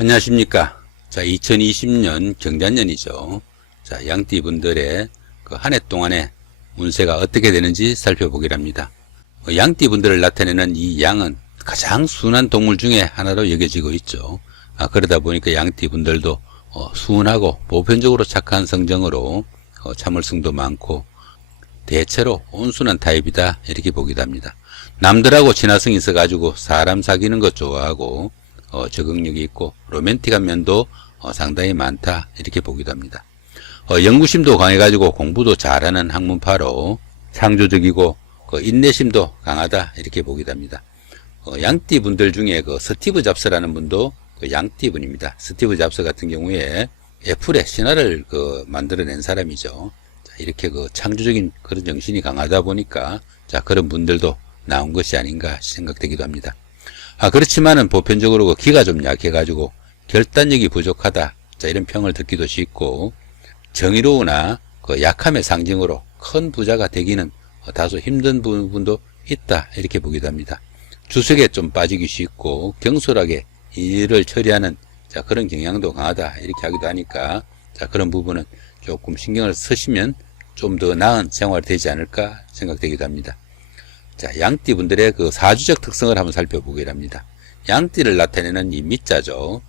안녕하십니까. 자, 2020년 경자년이죠. 자, 양띠분들의 그 한 해 동안의 운세가 어떻게 되는지 살펴보기로 합니다. 양띠분들을 나타내는 이 양은 가장 순한 동물 중에 하나로 여겨지고 있죠. 그러다 보니까 양띠분들도 순하고 보편적으로 착한 성정으로 참을성도 많고 대체로 온순한 타입이다 이렇게 보기도 합니다. 남들하고 친화성이 있어가지고 사람 사귀는 것 좋아하고 적응력이 있고 로맨틱한 면도 상당히 많다 이렇게 보기도 합니다. 연구심도 강해가지고 공부도 잘하는 학문파로 창조적이고 인내심도 강하다 이렇게 보기도 합니다. 양띠 분들 중에 스티브 잡스라는 분도 양띠 분입니다. 스티브 잡스 같은 경우에 애플의 신화를 만들어낸 사람이죠. 이렇게 창조적인 그런 정신이 강하다 보니까 그런 분들도 나온 것이 아닌가 생각되기도 합니다. 그렇지만은 보편적으로 기가 좀 약해가지고 결단력이 부족하다. 이런 평을 듣기도 쉽고 정의로우나 약함의 상징으로 큰 부자가 되기는 다소 힘든 부분도 있다. 이렇게 보기도 합니다. 주석에 좀 빠지기 쉽고 경솔하게 일을 처리하는 그런 경향도 강하다. 이렇게 하기도 하니까 그런 부분은 조금 신경을 쓰시면 좀 더 나은 생활이 되지 않을까 생각되기도 합니다. 양띠 분들의 사주적 특성을 한번 살펴보기로 합니다. 양띠를 나타내는 이 미자죠.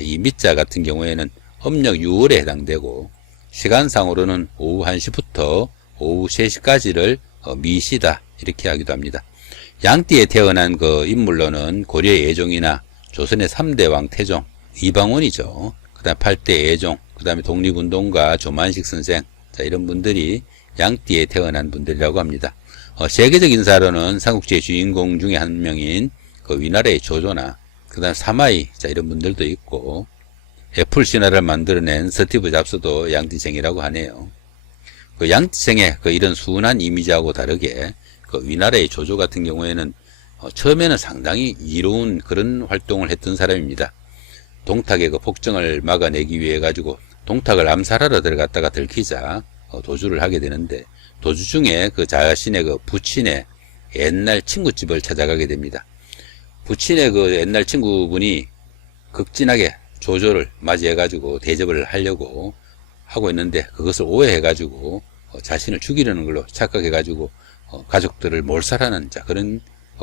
이 미자 같은 경우에는 음력 6월에 해당되고 시간상으로는 오후 1시부터 오후 3시까지를 미시다 이렇게 하기도 합니다. 양띠에 태어난 인물로는 고려의 애종이나 조선의 3대 왕 태종, 이방원이죠. 그 다음 8대 애종, 그 다음에 독립운동가 조만식 선생, 이런 분들이 양띠에 태어난 분들이라고 합니다. 세계적 인사로는 삼국지의 주인공 중에 한 명인 위나라의 조조나 그 다음 사마이 이런 분들도 있고 애플 신화를 만들어낸 스티브 잡스도 양띠생이라고 하네요. 양띠생의 이런 순한 이미지하고 다르게 위나라의 조조 같은 경우에는 처음에는 상당히 이로운 그런 활동을 했던 사람입니다. 동탁의 폭정을 막아내기 위해 가지고 동탁을 암살하러 들어갔다가 들키자 도주를 하게 되는데 도주 중에 자신의 부친의 옛날 친구집을 찾아가게 됩니다. 부친의 옛날 친구분이 극진하게 조조를 맞이해가지고 대접을 하려고 하고 있는데 그것을 오해해가지고 자신을 죽이려는 걸로 착각해가지고 가족들을 몰살하는 그런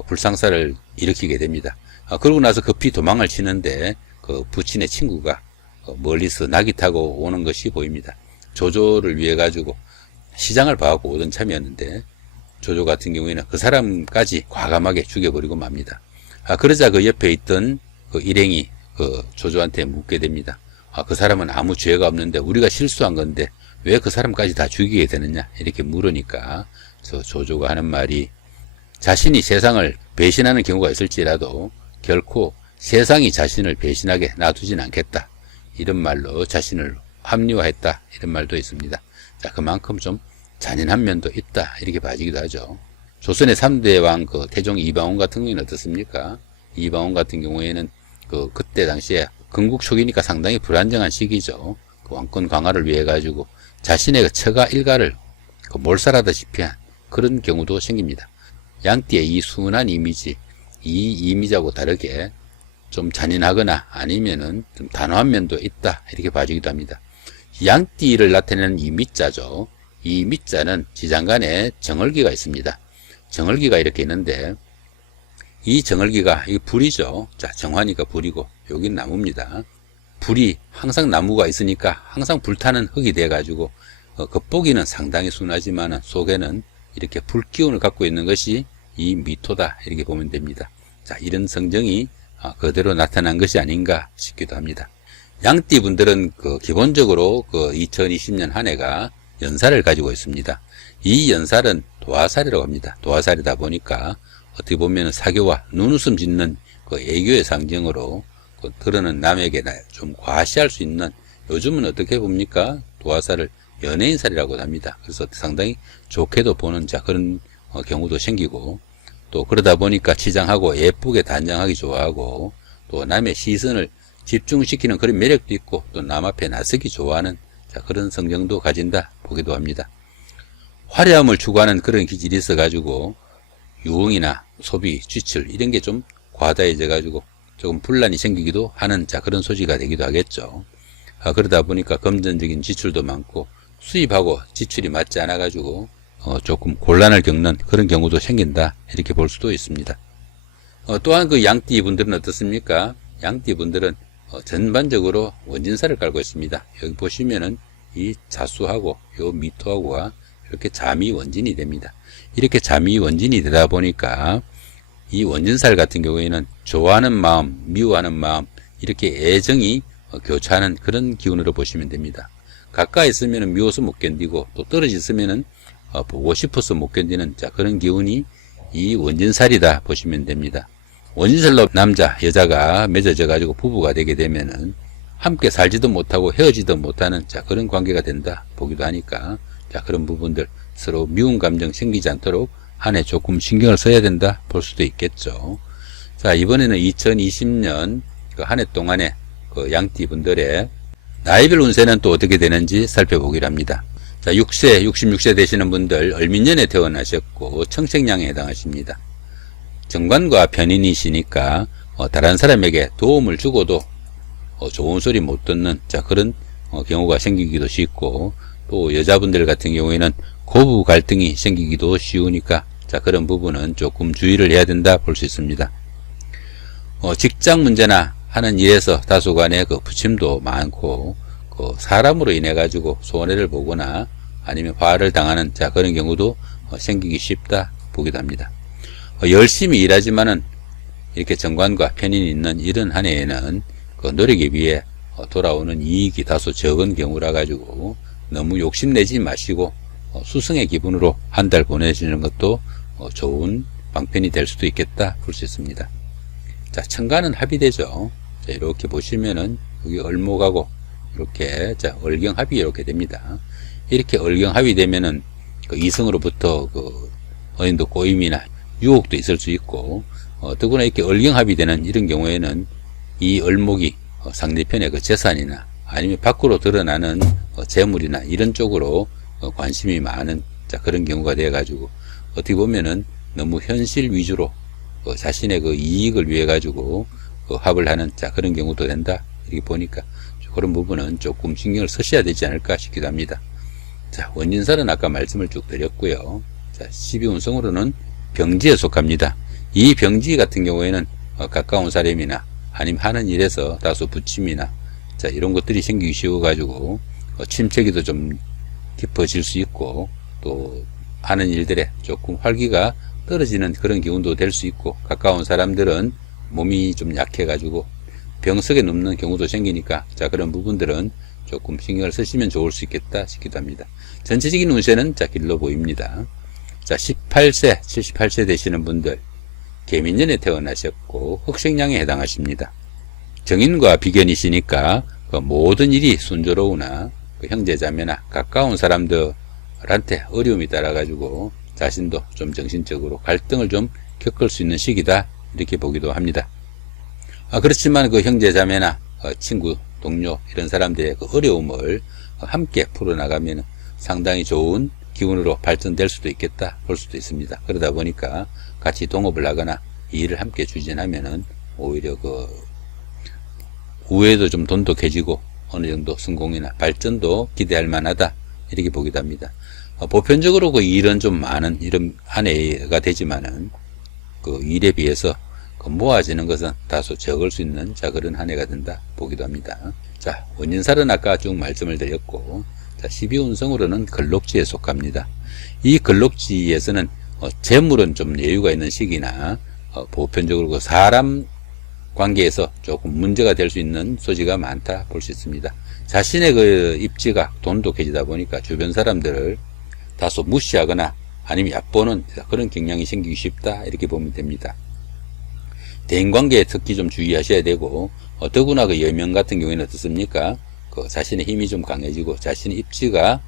불상사를 일으키게 됩니다. 그러고 나서 급히 도망을 치는데 부친의 친구가 멀리서 낙이 타고 오는 것이 보입니다. 조조를 위해 가지고 시장을 봐갖고 오던 참이었는데 조조 같은 경우에는 그 사람까지 과감하게 죽여버리고 맙니다. 그러자 옆에 있던 일행이 조조한테 묻게 됩니다. 그 사람은 아무 죄가 없는데 우리가 실수한 건데 왜 그 사람까지 다 죽이게 되느냐 이렇게 물으니까 조조가 하는 말이 자신이 세상을 배신하는 경우가 있을지라도 결코 세상이 자신을 배신하게 놔두진 않겠다. 이런 말로 자신을 합리화했다. 이런 말도 있습니다. 그만큼 좀 잔인한 면도 있다. 이렇게 봐지기도 하죠. 조선의 3대 왕 태종 이방원 같은 경우에는 어떻습니까? 이방원 같은 경우에는 그때 당시에 건국 초기니까 상당히 불안정한 시기죠. 왕권 강화를 위해 가지고 자신의 처가 일가를 몰살하다시피 한 그런 경우도 생깁니다. 양띠의 이 순한 이미지, 이 이미지하고 다르게 좀 잔인하거나 아니면은 좀 단호한 면도 있다 이렇게 봐지기도 합니다. 양띠를 나타내는 이 미자죠. 이 미자는 지장간에 정월기가 있습니다. 정월기가 이렇게 있는데 이 정월기가 이 불이죠. 정화니까 불이고 여긴 나무입니다. 불이 항상 나무가 있으니까 항상 불타는 흙이 돼 가지고 겉보기는 상당히 순하지만 속에는 이렇게 불기운을 갖고 있는 것이 이 미토다 이렇게 보면 됩니다. 이런 성정이 그대로 나타난 것이 아닌가 싶기도 합니다. 양띠 분들은 기본적으로 2020년 한 해가 연살을 가지고 있습니다. 이 연살은 도화살이라고 합니다. 도화살이다 보니까 어떻게 보면 사교와 눈웃음 짓는 애교의 상징으로 그러는 남에게 좀 과시할 수 있는 요즘은 어떻게 봅니까? 도화살을 연예인살이라고 합니다. 그래서 상당히 좋게도 보는 그런 경우도 생기고 또 그러다 보니까 치장하고 예쁘게 단장하기 좋아하고 또 남의 시선을 집중시키는 그런 매력도 있고 또 남 앞에 나서기 좋아하는 그런 성정도 가진다 보기도 합니다. 화려함을 추구하는 그런 기질이 있어 가지고 유흥이나 소비, 지출 이런 게 좀 과다해져 가지고 조금 분란이 생기기도 하는 그런 소지가 되기도 하겠죠. 그러다 보니까 금전적인 지출도 많고 수입하고 지출이 맞지 않아 가지고 조금 곤란을 겪는 그런 경우도 생긴다, 이렇게 볼 수도 있습니다. 또한 그 양띠 분들은 어떻습니까? 양띠 분들은 전반적으로 원진살을 깔고 있습니다. 여기 보시면은 이 자수하고 요 미토하고가 이렇게 자미 원진이 됩니다. 이렇게 자미 원진이 되다 보니까 이 원진살 같은 경우에는 좋아하는 마음, 미워하는 마음, 이렇게 애정이 교차하는 그런 기운으로 보시면 됩니다. 가까이 있으면 미워서 못 견디고, 또 떨어져 있으면 보고 싶어서 못 견디는 그런 기운이 이 원진살이다 보시면 됩니다. 원진살로 남자, 여자가 맺어져 가지고 부부가 되게 되면은 함께 살지도 못하고 헤어지도 못하는 그런 관계가 된다 보기도 하니까, 그런 부분들 서로 미운 감정 생기지 않도록 한 해 조금 신경을 써야 된다 볼 수도 있겠죠. 자, 이번에는 2020년 그 한 해 동안에 그 양띠 분들의 나이별 운세는 또 어떻게 되는지 살펴보기로 합니다. 자, 6세, 66세 되시는 분들 을민년에 태어나셨고 청생량에 해당하십니다. 정관과 편인이시니까 다른 사람에게 도움을 주고도 좋은 소리 못 듣는 그런 경우가 생기기도 쉽고, 또 여자분들 같은 경우에는 고부 갈등이 생기기도 쉬우니까 그런 부분은 조금 주의를 해야 된다 볼 수 있습니다. 직장 문제나 하는 일에서 다소간의 그 부침도 많고, 그 사람으로 인해 가지고 손해를 보거나 아니면 화를 당하는 그런 경우도 생기기 쉽다 보기도 합니다. 열심히 일하지만은 이렇게 정관과 편인이 있는 이런 한 해에는 그 노력에 비해 돌아오는 이익이 다소 적은 경우라 가지고 너무 욕심내지 마시고 수승의 기분으로 한 달 보내시는 것도 좋은 방편이 될 수도 있겠다 볼 수 있습니다. 자, 천간은 합의되죠. 자, 이렇게 보시면은 여기 을목하고 이렇게 을경합이 이렇게 됩니다. 이렇게 을경합이 되면은 그 이성으로부터 그 어느 정도 꼬임이나 유혹도 있을 수 있고, 더구나 이렇게 을경합이 되는 이런 경우에는 이 을목이 상대편의 그 재산이나 아니면 밖으로 드러나는 재물이나 이런 쪽으로 관심이 많은 그런 경우가 되어 가지고 어떻게 보면은 너무 현실 위주로 자신의 그 이익을 위해 가지고 합을 하는 그런 경우도 된다, 이렇게 보니까 그런 부분은 조금 신경을 쓰셔야 되지 않을까 싶기도 합니다. 자, 원진살은 아까 말씀을 쭉 드렸고요. 자, 12운성으로는 병지에 속합니다. 이 병지 같은 경우에는 가까운 사람이나 아니면 하는 일에서 다소 부침이나 이런 것들이 생기기 쉬워 가지고 침체기도 좀 깊어질 수 있고, 또 하는 일들에 조금 활기가 떨어지는 그런 기운도 될 수 있고, 가까운 사람들은 몸이 좀 약해 가지고 병석에 눕는 경우도 생기니까 그런 부분들은 조금 신경을 쓰시면 좋을 수 있겠다 싶기도 합니다. 전체적인 운세는 길로 보입니다. 자, 18세, 78세 되시는 분들 개민년에 태어나셨고 흑생량에 해당하십니다. 정인과 비견이시니까 그 모든 일이 순조로우나 그 형제자매나 가까운 사람들한테 어려움이 따라 가지고 자신도 좀 정신적으로 갈등을 좀 겪을 수 있는 시기다, 이렇게 보기도 합니다. 그렇지만 그 형제자매나 친구, 동료 이런 사람들의 그 어려움을 함께 풀어나가면 상당히 좋은 기운으로 발전될 수도 있겠다 볼 수도 있습니다. 그러다 보니까 같이 동업을 하거나 일을 함께 추진하면은 오히려 그 후에도 좀 돈독해지고 어느 정도 성공이나 발전도 기대할 만하다, 이렇게 보기도 합니다. 보편적으로 그 일은 좀 많은 이런 한 해가 되지만은 그 일에 비해서 그 모아지는 것은 다소 적을 수 있는 그런 한 해가 된다 보기도 합니다. 자, 원진살은 아까 쭉 말씀을 드렸고, 자, 12운성으로는 걸록지에 속합니다. 이 걸록지에서는 재물은 좀 여유가 있는 시기나 보편적으로 그 사람 관계에서 조금 문제가 될 수 있는 소지가 많다 볼 수 있습니다. 자신의 그 입지가 돈독해지다 보니까 주변 사람들을 다소 무시하거나 아니면 얕보는 그런 경향이 생기기 쉽다, 이렇게 보면 됩니다. 대인관계에 특히 좀 주의하셔야 되고, 더구나 그 여명 같은 경우에는 어떻습니까? 그 자신의 힘이 좀 강해지고 자신의 입지가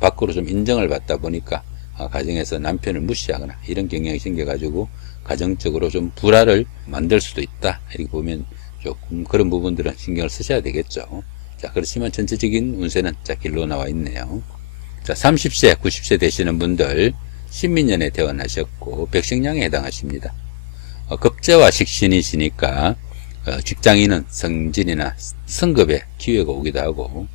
밖으로 좀 인정을 받다 보니까 가정에서 남편을 무시하거나 이런 경향이 생겨가지고 가정적으로 좀 불화를 만들 수도 있다, 이렇게 보면 조금 그런 부분들은 신경을 쓰셔야 되겠죠. 자, 그렇지만 전체적인 운세는 길로 나와 있네요. 자, 30세, 90세 되시는 분들 신민년에 태어나셨고 백생량에 해당하십니다. 급제와 식신이시니까 직장인은 승진이나 승급의 기회가 오기도 하고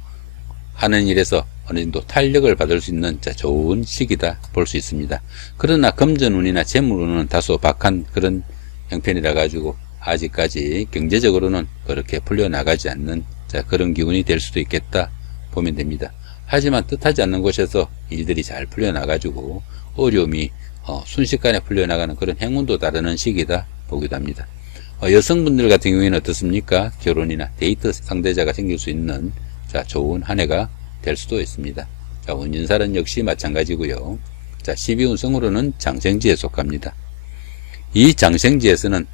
하는 일에서 어느 정도 탄력을 받을 수 있는 좋은 시기다 볼 수 있습니다. 그러나 금전운이나 재물운은 다소 박한 그런 형편이라 가지고 아직까지 경제적으로는 그렇게 풀려나가지 않는 그런 기운이 될 수도 있겠다 보면 됩니다. 하지만 뜻하지 않는 곳에서 일들이 잘 풀려나가지고 어려움이 순식간에 풀려나가는 그런 행운도 따르는 시기다 보기도 합니다. 여성분들 같은 경우에는 어떻습니까? 결혼이나 데이트 상대자가 생길 수 있는 좋은 한 해가 될 수도 있습니다. 운진살은 역시 마찬가지고요. 12운성으로는 장생지에 속합니다. 이 장생지에서는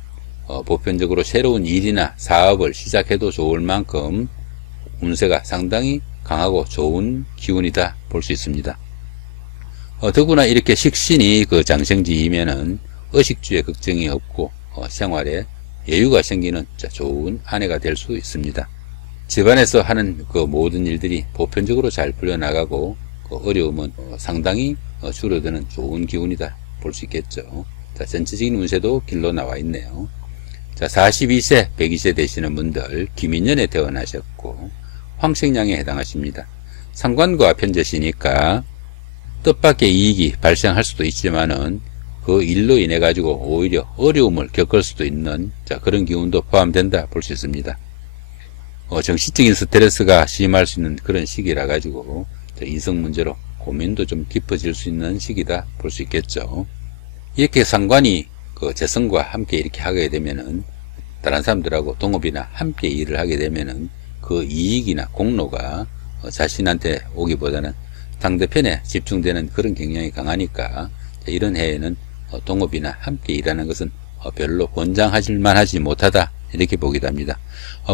보편적으로 새로운 일이나 사업을 시작해도 좋을 만큼 운세가 상당히 강하고 좋은 기운이다 볼 수 있습니다. 더구나 이렇게 식신이 그 장생지이면은 의식주에 걱정이 없고 생활에 여유가 생기는 좋은 한 해가 될 수 있습니다. 집안에서 하는 그 모든 일들이 보편적으로 잘 풀려나가고 그 어려움은 상당히 줄어드는 좋은 기운이다 볼 수 있겠죠. 전체적인 운세도 길로 나와 있네요. 42세, 102세 되시는 분들 김인년에 태어나셨고 황생량에 해당하십니다. 상관과 편제시니까 뜻밖의 이익이 발생할 수도 있지만은 그 일로 인해 가지고 오히려 어려움을 겪을 수도 있는 그런 기운도 포함된다 볼 수 있습니다. 정신적인 스트레스가 심할 수 있는 그런 시기라 가지고 이성 문제로 고민도 좀 깊어질 수 있는 시기다 볼 수 있겠죠. 이렇게 상관이 그 재성과 함께 이렇게 하게 되면은 다른 사람들하고 동업이나 함께 일을 하게 되면은 그 이익이나 공로가 자신한테 오기보다는 상대편에 집중되는 그런 경향이 강하니까 이런 해에는 동업이나 함께 일하는 것은 별로 권장하실 만하지 못하다 이렇게 보기도 합니다.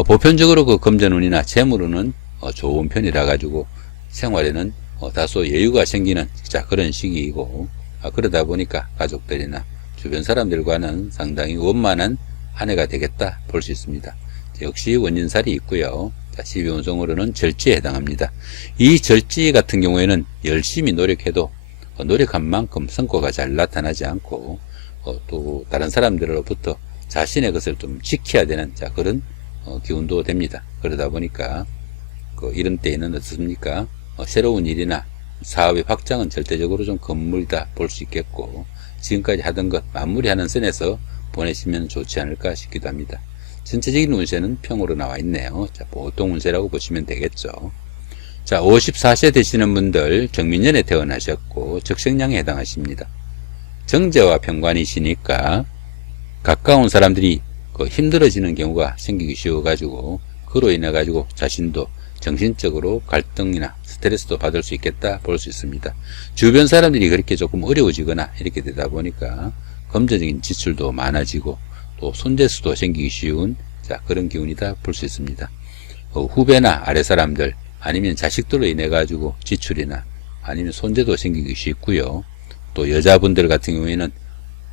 보편적으로 그 금전운이나 재물운은 좋은 편이라 가지고 생활에는 다소 여유가 생기는 그런 시기이고 그러다 보니까 가족들이나 주변 사람들과는 상당히 원만한 한 해가 되겠다 볼 수 있습니다. 역시 원진살이 있고요. 12운성으로는 절지에 해당합니다. 이 절지 같은 경우에는 열심히 노력해도 노력한 만큼 성과가 잘 나타나지 않고 또 다른 사람들로부터 자신의 것을 좀 지켜야 되는 그런 기운도 됩니다. 그러다 보니까 이런 때에는 어떻습니까? 새로운 일이나 사업의 확장은 절대적으로 좀 건물이다 볼 수 있겠고 지금까지 하던 것 마무리하는 선에서 보내시면 좋지 않을까 싶기도 합니다. 전체적인 운세는 평으로 나와 있네요. 보통 운세라고 보시면 되겠죠. 54세 되시는 분들 정민년에 태어나셨고 적생량에 해당하십니다. 정제와 편관이시니까 가까운 사람들이 힘들어지는 경우가 생기기 쉬워가지고 그로 인해 가지고 자신도 정신적으로 갈등이나 스트레스도 받을 수 있겠다 볼 수 있습니다. 주변 사람들이 그렇게 조금 어려워지거나 이렇게 되다 보니까 금전적인 지출도 많아지고 또 손재수도 생기기 쉬운 그런 기운이다 볼 수 있습니다. 후배나 아래 사람들 아니면 자식들로 인해 가지고 지출이나 아니면 손재도 생기기 쉽고요. 또 여자분들 같은 경우에는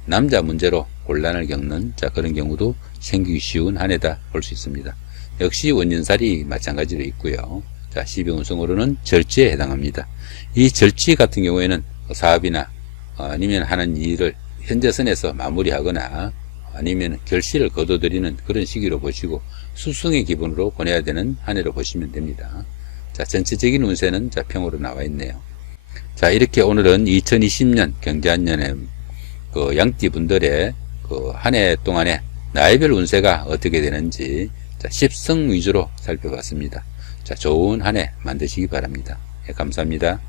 남자 문제로 곤란을 겪는 그런 경우도 생기기 쉬운 한 해다 볼 수 있습니다. 역시 원진살이 마찬가지로 있고요. 12운성으로는 절지에 해당합니다. 이 절지 같은 경우에는 사업이나 아니면 하는 일을 현재 선에서 마무리하거나 아니면 결실을 거둬들이는 그런 시기로 보시고 수승의 기분으로 보내야 되는 한 해로 보시면 됩니다. 전체적인 운세는 평으로 나와 있네요. 이렇게 오늘은 2020년 경자년에 양띠분들의 한 해 동안에 나이별 운세가 어떻게 되는지 10성 위주로 살펴봤습니다. 좋은 한 해 만드시기 바랍니다. 감사합니다.